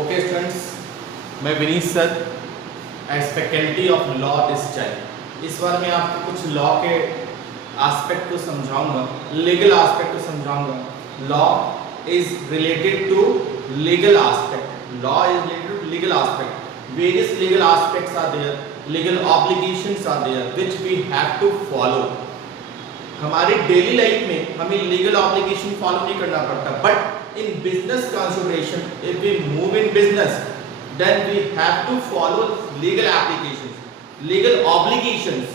Okay students, मैं Vineet sir as faculty of law this time इस बार मैं आपको कुछ लॉ के एस्पेक्ट को समझाऊंगा, लीगल एस्पेक्ट को समझाऊंगा। Law is related to legal aspect. Law is related to legal aspect. Various legal aspects are there, legal obligations are there which we have to follow. हमारी डेली लाइफ में हमें legal obligation follow नहीं करना पड़ता, but in business consideration if we move in business then we have to follow legal applications, legal obligations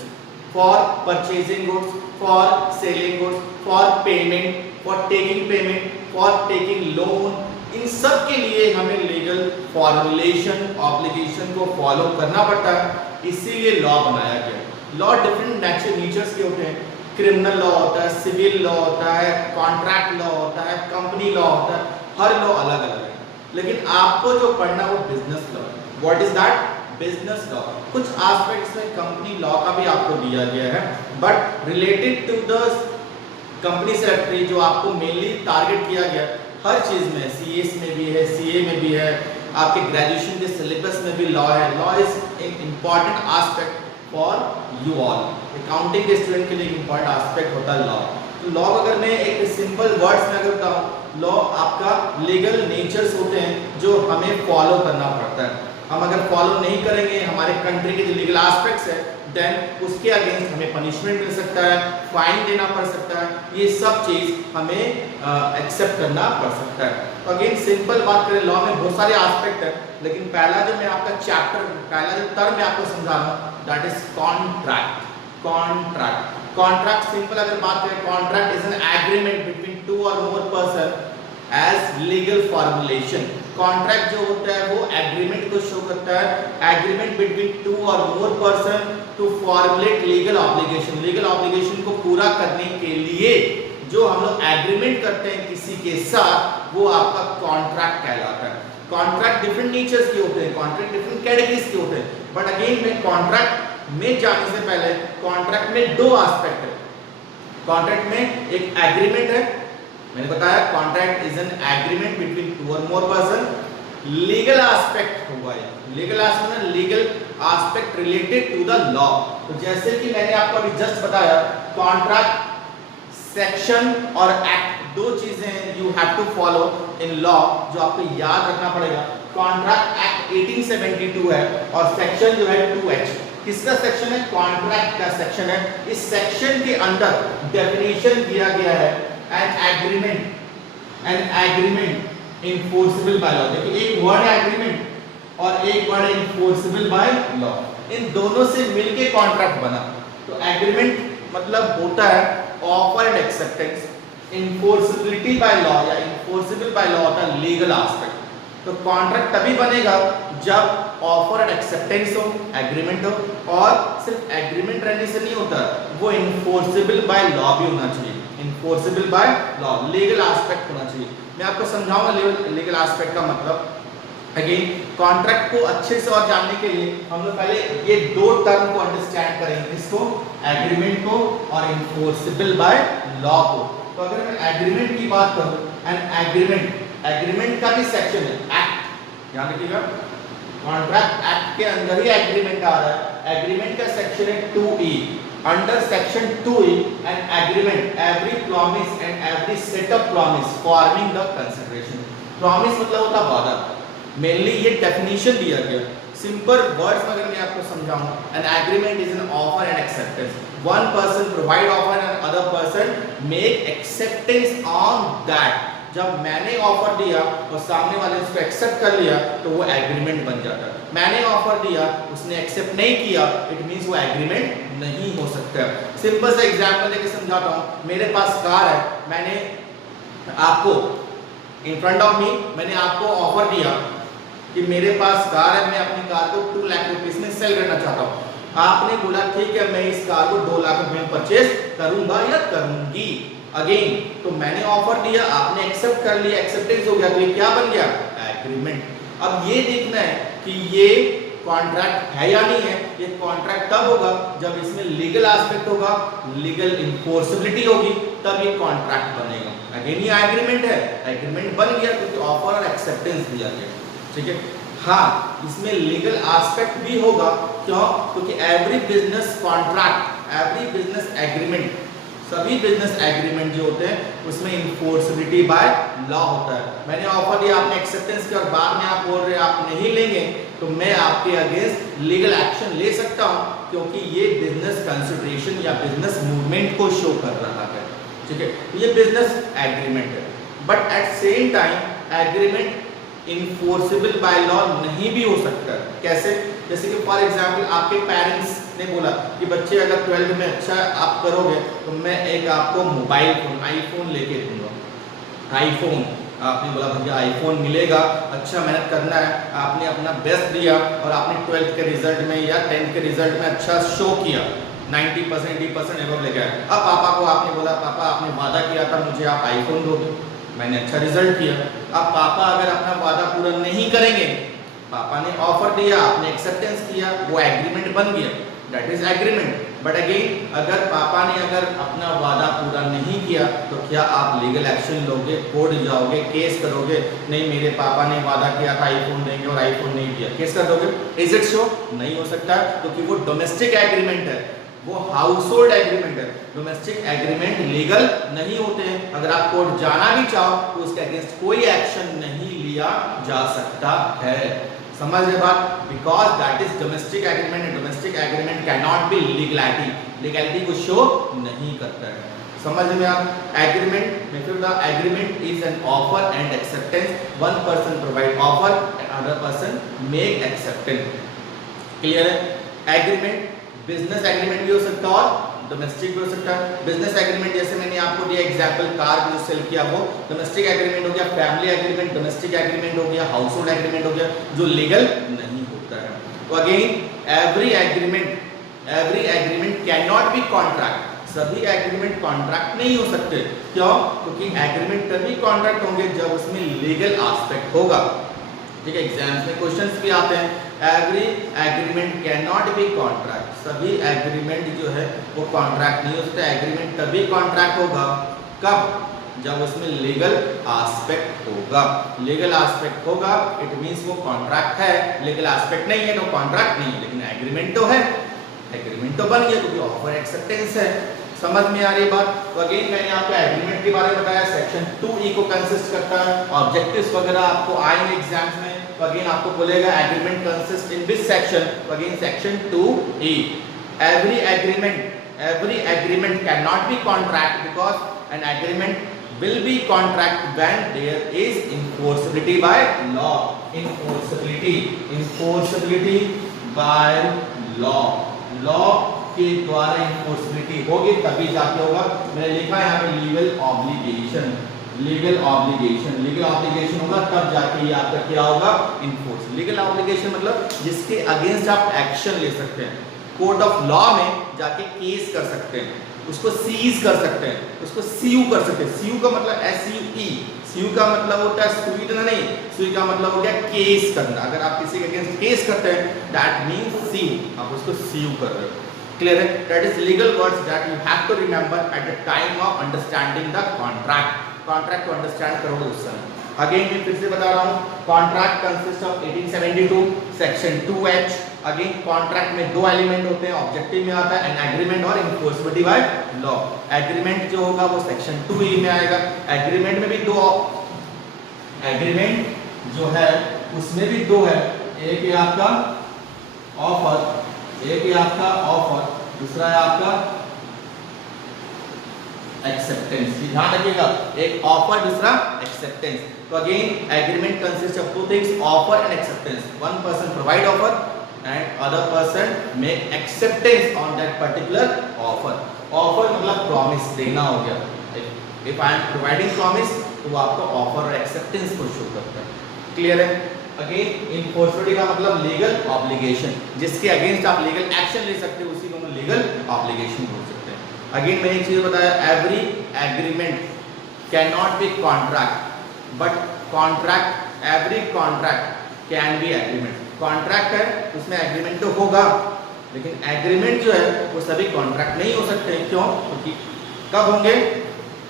for purchasing goods, for selling goods, for payment, for taking loan। इन सब के लिए हमें legal formulation obligation को follow करना पड़ता है, इसीलिए law बनाया गया। लॉ डिफरेंट नेचर्स के होते हैं। क्रिमिनल लॉ होता है, सिविल लॉ होता है, कॉन्ट्रैक्ट लॉ होता है, कंपनी लॉ होता है, हर लॉ अलग अलग है। लेकिन आपको जो पढ़ना वो बिजनेस लॉ है। What is that? Business law. कुछ एस्पेक्ट्स में कंपनी लॉ का भी आपको दिया गया है, but related to the company secretary जो आपको मेनली टारगेट किया गया हर चीज में, सीएस में भी है, सीए में भी है, आपके ग्रेजुएशन के सिलेबस में भी लॉ है। लॉ इज एक important aspect for you all. Accounting के स्टूडेंट के लिए इंपॉर्टेंट एस्पेक्ट होता है लॉ। तो लॉ अगर मैं एक सिंपल वर्ड्स में अगर बताऊं, लॉ आपका लीगल नेचर्स होते हैं जो हमें फॉलो करना पड़ता है। हम अगर फॉलो नहीं करेंगे हमारे कंट्री के जो लीगल एस्पेक्ट्स है, देन उसके अगेंस्ट हमें पनिशमेंट मिल सकता है, फाइन देना पड़ सकता है, ये सब चीज़ हमें एक्सेप्ट करना पड़ सकता है। तो अगेन सिंपल बात करें, लॉ में बहुत सारे एस्पेक्ट है, लेकिन पहला जो मैं आपका चैप्टर, पहला जो टर्म मैं आपको समझा रहा हूँ, that is contract. Contract simple अगर बात करें, contract is an agreement between two or more person as legal formulation. Contract जो होता है वो एग्रीमेंट को शो करता है, agreement between two or more person to formulate legal obligation. Legal obligation को पूरा करने के लिए जो हम लोग एग्रीमेंट करते हैं किसी के साथ, वो आपका कॉन्ट्रैक्ट कहलाता है। कॉन्ट्रैक्ट डिफरेंट नेचर्स के होते हैं, कॉन्ट्रैक्ट डिफरेंट कैटेगरीज के होते हैं, बट अगेन मैं कॉन्ट्रैक्ट में जाने से पहले कॉन्ट्रैक्ट में दो एस्पेक्ट है। कॉन्ट्रैक्ट में एक एग्रीमेंट है, मैंने बताया contract is an agreement between two or more person. Legal aspect हुआ है, legal aspect legal aspect related to the law. तो जैसे कि मैंने आपको अभी जस्ट बताया, कॉन्ट्रैक्ट सेक्शन और एक्ट दो चीजें हैं you have to follow in law, जो आपको याद रखना पड़ेगा। कॉन्ट्रैक्ट एक्ट 1872 है और सेक्शन जो है 2H। किसका सेक्शन है? कॉन्ट्रैक्ट का सेक्शन है। इस सेक्शन के अंदर डेफिनेशन दिया गया है an agreement enforceable by law. देखिए एक वर्ड है एग्रीमेंट और एक वर्ड है इनफोर्सेबल बाय लॉ, इन दोनों से मिलके कॉन्ट्रैक्ट बना। तो एग्रीमेंट मतलब होता है offer and acceptance, enforceability by law या इनफोर्सेबल बाय लॉ होता है लीगल एस्पेक्ट। तो कॉन्ट्रैक्ट तभी बनेगा जब ऑफर एंड एक्सेप्टेंस हो, एग्रीमेंट हो, और सिर्फ एग्रीमेंट रहने से नहीं होता, वो इनफोर्सेबल बाय लॉ भी होना चाहिए। Enforceable by law legal aspect होना चाहिए। मैं आपको समझाऊंगा लीगल एस्पेक्ट का मतलब। अगेन कॉन्ट्रैक्ट को अच्छे से और जानने के लिए हम लोग पहले ये दो टर्म को अंडरस्टैंड करेंगे, इसको एग्रीमेंट को और इनफोर्सेबल बाय लॉ को। तो अगर मैं एग्रीमेंट की बात करूं, एंड एग्रीमेंट का भी सेक्शन है एक्ट, ध्यान रखिएगा, कॉन्ट्रैक्ट एक्ट के अंदर ही एग्रीमेंट आ रहा है। एग्रीमेंट का सेक्शन है 2E। Under section 2E an agreement every promise and every set of promise forming the consideration. Promise मतलब होता वादा, मेनली ये डेफिनेशन दिया गया। सिंपल वर्ड्स में अगर मैं आपको समझाऊं, an agreement is an offer and acceptance. One person provide offer and other person make acceptance on that. जब मैंने ऑफर दिया और सामने वाले उसको एक्सेप्ट कर लिया तो वो एग्रीमेंट बन जाता है। मैंने ऑफर दिया, उसने एक्सेप्ट नहीं किया, इट मींस वो एग्रीमेंट नहीं हो सकता। सिंपल सा एग्जांपल देके समझाता हूँ। मेरे पास कार है, मैंने आपको इन फ्रंट ऑफ मी मैंने आपको ऑफर दिया कि मेरे पास कार है, मैं अपनी कार को 2 लाख रुपीस में सेल करना चाहता हूँ। आपने बोला ठीक है, मैं इस कार को 2 लाख रुपए में परचेज करूंगा या करूंगी। अगेन तो मैंने ऑफर दिया, आपने एक्सेप्ट कर लिया, एक्सेप्टेंस हो गया, तो ये क्या बन गया? एग्रीमेंट। अब ये देखना है कि ये कॉन्ट्रैक्ट है या नहीं है। ये कॉन्ट्रैक्ट तब होगा जब इसमें लीगल एस्पेक्ट होगा, लीगल इनफोर्सिबिलिटी होगी, तब ये कॉन्ट्रैक्ट बनेगा। अगेन ये एग्रीमेंट है, एग्रीमेंट बन गया क्योंकि ऑफर और एक्सेप्टेंस दिया गया। ठीक है। हाँ, इसमें लीगल एस्पेक्ट भी होगा, क्यों? क्योंकि every business contract, every business agreement, सभी बिजनेस एग्रीमेंट जो होते हैं उसमें इन्फोर्सिबिलिटी बाय लॉ होता है। मैंने ऑफर दिया, आपने एक्सेप्टेंस किया और बाद में आप बोल रहे हैं आप नहीं लेंगे, तो मैं आपके अगेंस्ट लीगल एक्शन ले सकता हूं, क्योंकि ये बिजनेस कंसिडरेशन या बिजनेस मूवमेंट को शो कर रहा है, ठीक है। ये बिजनेस एग्रीमेंट है, but at same time agreement enforceable by law नहीं भी हो सकता है। कैसे? जैसे कि फॉर एग्जांपल आपके पेरेंट्स ने बोला कि बच्चे अगर 12th में अच्छा आप करोगे तो मैं एक आपको मोबाइल फोन, आईफोन लेके दूंगा। आईफोन, आपने बोला भैया आईफोन मिलेगा, अच्छा मेहनत करना है, आपने अपना बेस्ट दिया और आपने 12th के रिजल्ट में या 10th के रिजल्ट में अच्छा शो किया, 90% 80% एवं लेके आए। अब पापा को आपने बोला पापा आपने वादा किया था मुझे आप आईफोन दोगे, मैंने अच्छा रिजल्ट किया। अब पापा अगर अपना वादा पूरा नहीं करेंगे, पापा ने ऑफर दिया, आपने एक्सेप्टेंस किया, वो एग्रीमेंट बन गया, that is agreement. But again अगर पापा ने अगर अपना वादा पूरा नहीं किया तो क्या आप लीगल एक्शन लोगे, कोर्ट जाओगे, केस करोगे? नहीं, मेरे पापा ने वादा किया था आईफोन देंगे और आईफोन नहीं दिया, केस कर दोगे? Is it show? नहीं हो सकता, क्योंकि वो डोमेस्टिक एग्रीमेंट है, वो हाउस होल्ड एग्रीमेंट है। डोमेस्टिक एग्रीमेंट लीगल नहीं होते हैं। अगर आप कोर्ट जाना भी चाहो तो उसके अगेंस्ट कोई एक्शन नहीं लिया जा सकता है। समझ रहे बात? Because that is domestic agreement and domestic agreement can not B legality, legality को शो नहीं करता है। समझ में आप? एग्रीमेंट में फिर the agreement is an offer and acceptance, one person provide offer and other person make acceptance. Clear है? एग्रीमेंट बिजनेस एग्रीमेंट भी हो सकता है और डोमेस्टिक भी हो सकता है। बिजनेस एग्रीमेंट जैसे मैंने आपको दिया एग्जांपल, कार जो सेल किया वो डोमेस्टिक एग्रीमेंट हो गया, फैमिली एग्रीमेंट डोमेस्टिक एग्रीमेंट हो गया, हाउस होल्ड एग्रीमेंट हो गया, जो लीगल नहीं होता है। तो again every agreement can not be contract, सभी एग्रीमेंट कॉन्ट्रैक्ट नहीं हो सकते। क्यों? क्योंकि एग्रीमेंट तभी कॉन्ट्रैक्ट होंगे जब उसमें लीगल एस्पेक्ट होगा, ठीक है। एग्जाम्स में क्वेश्चंस भी आते हैं, every agreement can not be contract, सभी एग्रीमेंट जो है वो कॉन्ट्रैक्ट नहीं हो सकता। एग्रीमेंट तभी कॉन्ट्रैक्ट होगा कब? जब उसमें लीगल एस्पेक्ट होगा। लीगल एस्पेक्ट होगा इट मींस वो कॉन्ट्रैक्ट है, लीगल एस्पेक्ट नहीं है तो कॉन्ट्रैक्ट नहीं है। लेकिन एग्रीमेंट तो है, एग्रीमेंट तो बन गया क्योंकि ऑफर एक्सेप्टेंस है। समझ में आ रही बात? तो अगेन मैंने आपको एग्रीमेंट के बारे में बताया, सेक्शन 2E को कंसिस्ट करता है। ऑब्जेक्टिव्स वगैरह आपको आएंगे एग्जाम्स में, तो अगेन आपको बोलेगा agreement consist in this section, तो again section 2E। Every agreement can not be contract because an agreement will be contract when there is enforceability by law, enforceability by law के द्वारा enforceability होगी तभी जाके होगा। मैंने लिखा है यहाँ पे लीगल ऑब्लिगेशन होगा तब जाके ये आपका क्या होगा? इन्फोर्स। लीगल ऑब्लिगेशन मतलब जिसके अगेंस्ट आप एक्शन ले सकते हैं, कोर्ट ऑफ लॉ में जाके केस कर सकते हैं, उसको सीज कर सकते हैं, उसको सीयू कर सकते हैं। सीयू का मतलब SUE, सीयू का मतलब होता है स्वीटनर नहीं, सीयू का मतलब हो गया केस करना। अगर आप किसी के अगेंस्ट केस करते हैं दैट मींस सीयू, आप उसको सीयू कर रहे हो। क्लियर है? That is legal words that you have to remember at the time of understanding the contract. Contract को अंडरस्टैंड करोगे उस समय। अगेन मैं फिर से बता रहा हूँ, contract consist of 1872 section 2H। Again contract में दो एलिमेंट होते हैं, ऑब्जेक्टिव में आता है एन एग्रीमेंट और इन्फोर्सबिलिटी बाय लॉ। एग्रीमेंट जो होगा वो सेक्शन 2E में आएगा। एग्रीमेंट में भी दो एग्रीमेंट जो है उसमें भी दो है, एक है आपका ऑफर, दूसरा है आपका एक्सेप्टेंस। ध्यान रखिएगा, एक ऑफर दूसरा एक्सेप्टेंस। तो again agreement consist of two things, offer and acceptance. One person provide offer and other person make acceptance on that particular offer. Offer मतलब promise देना हो गया। If I am providing promise तो वो आपको offer और acceptance को show करता है। Clear है? Again enforceability का मतलब legal obligation, जिसके against आप legal action ले सकते हो उसी को हम legal obligation बोल सकते हैं। Again मैंने एक चीज बताया, every agreement cannot be contract, but every contract can be agreement। Contract है उसमें एग्रीमेंट तो होगा, लेकिन एग्रीमेंट जो है वो सभी कॉन्ट्रैक्ट नहीं हो सकते। क्यों? क्योंकि कब होंगे?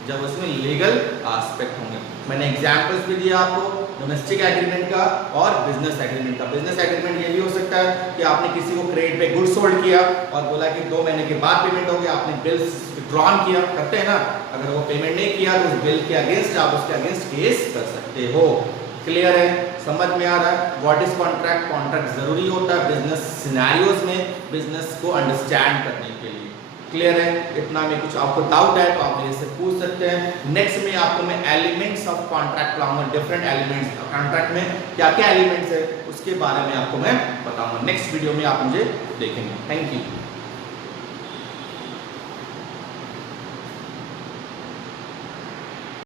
जब उसमें लीगल एस्पेक्ट होंगे। मैंने एग्जांपल्स भी दिया आपको, डोमेस्टिक एग्रीमेंट का और बिजनेस एग्रीमेंट का। बिजनेस एग्रीमेंट ये भी हो सकता है कि आपने किसी को क्रेडिट पे गुड्स सोल्ड किया और बोला कि 2 महीने के बाद पेमेंट होगी, आपने बिल्स ड्रॉन किया, करते हैं ना, अगर वो पेमेंट नहीं किया तो उस बिल के अगेंस्ट आप उसके अगेंस्ट केस कर सकते हो। क्लियर है, समझ में आ रहा है? What is contract? कॉन्ट्रैक्ट जरूरी होता है बिजनेस सिनेरियोज में, बिजनेस को अंडरस्टैंड करने के लिए। क्लियर है? इतना में कुछ आपको डाउट है तो आप मेरे से पूछ सकते हैं। नेक्स्ट में आपको मैं एलिमेंट्स ऑफ कॉन्ट्रैक्ट लाऊंगा, डिफरेंट एलिमेंट्स कॉन्ट्रैक्ट में क्या क्या एलिमेंट्स है उसके बारे में आपको मैं बताऊंगा। नेक्स्ट वीडियो में आप मुझे देखेंगे। Thank you.